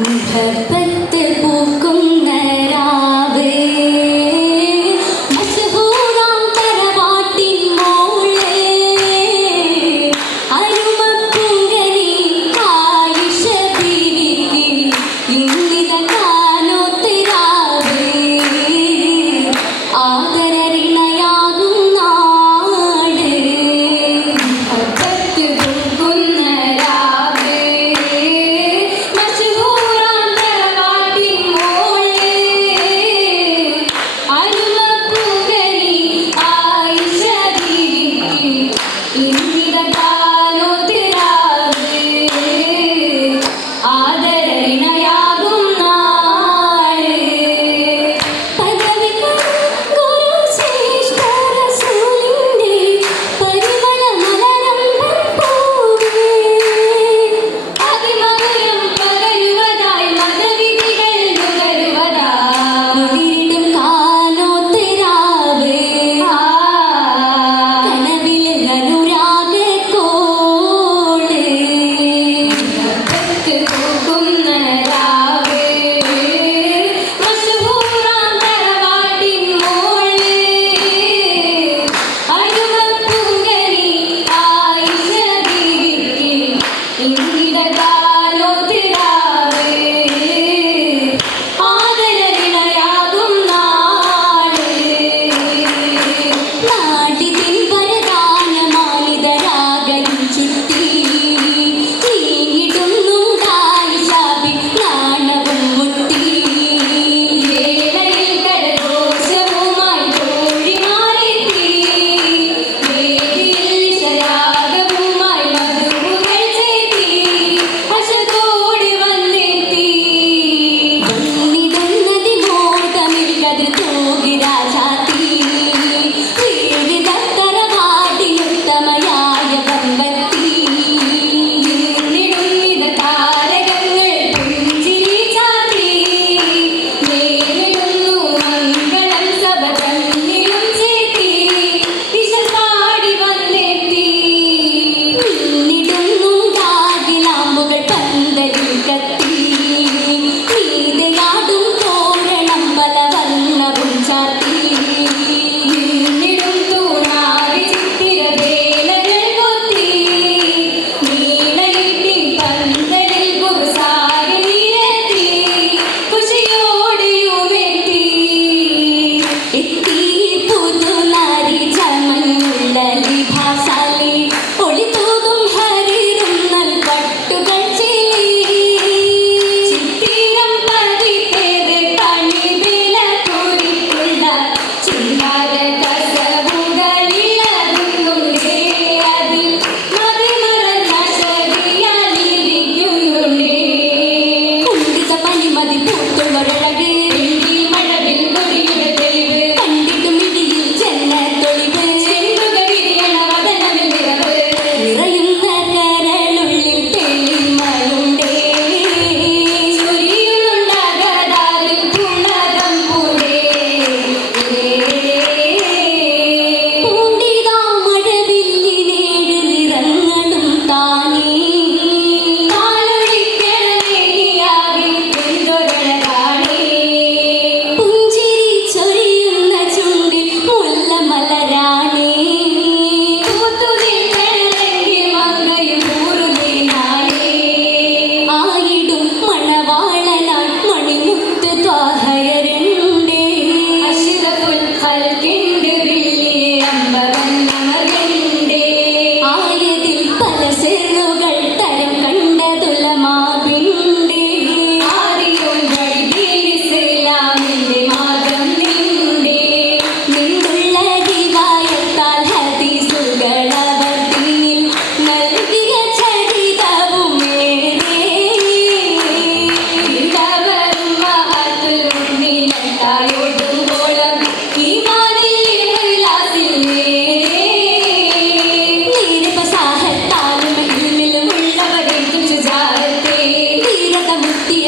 മുഹബത്ത് പൂക്കും രാവേ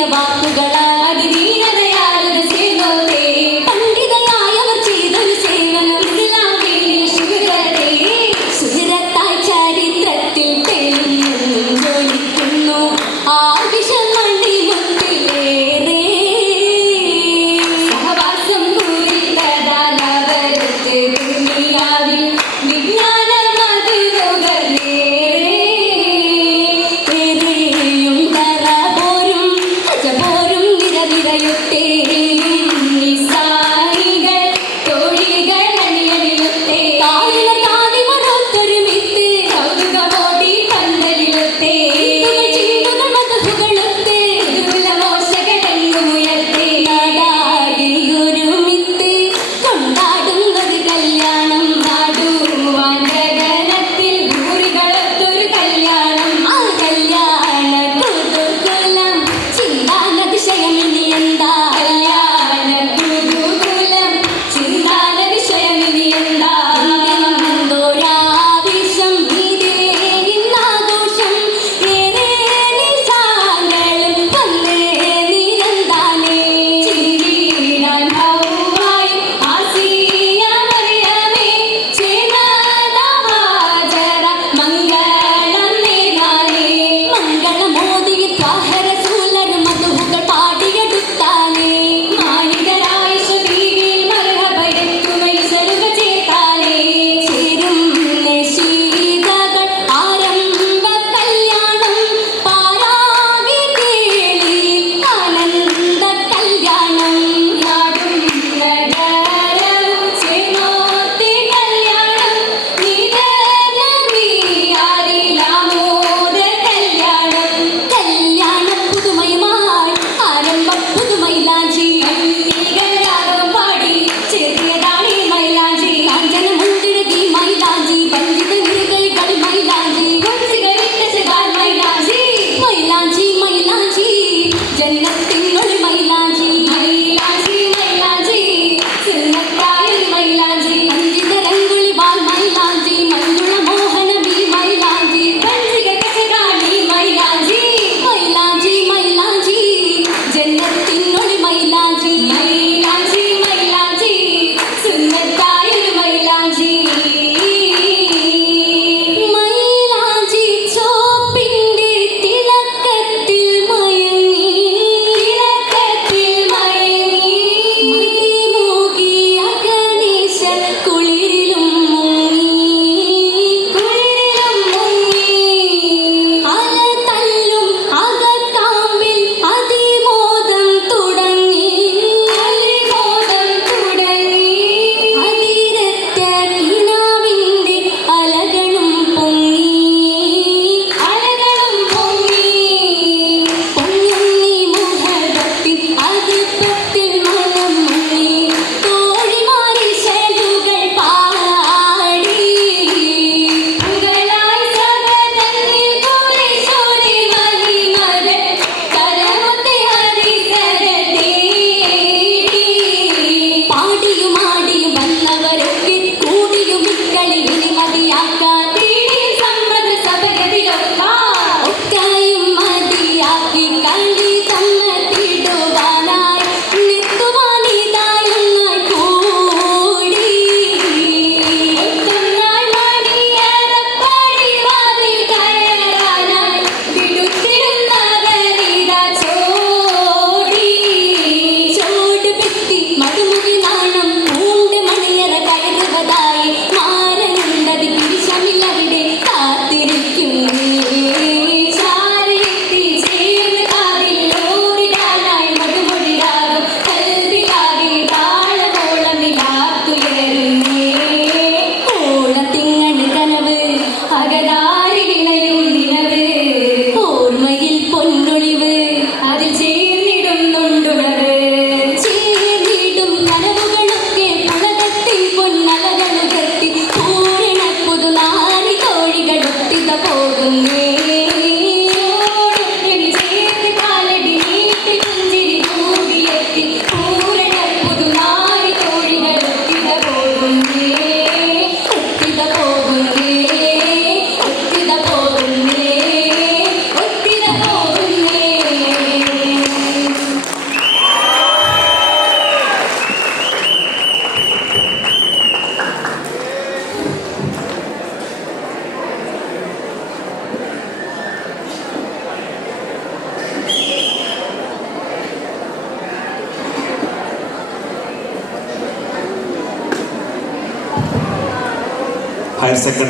about to get higher secondary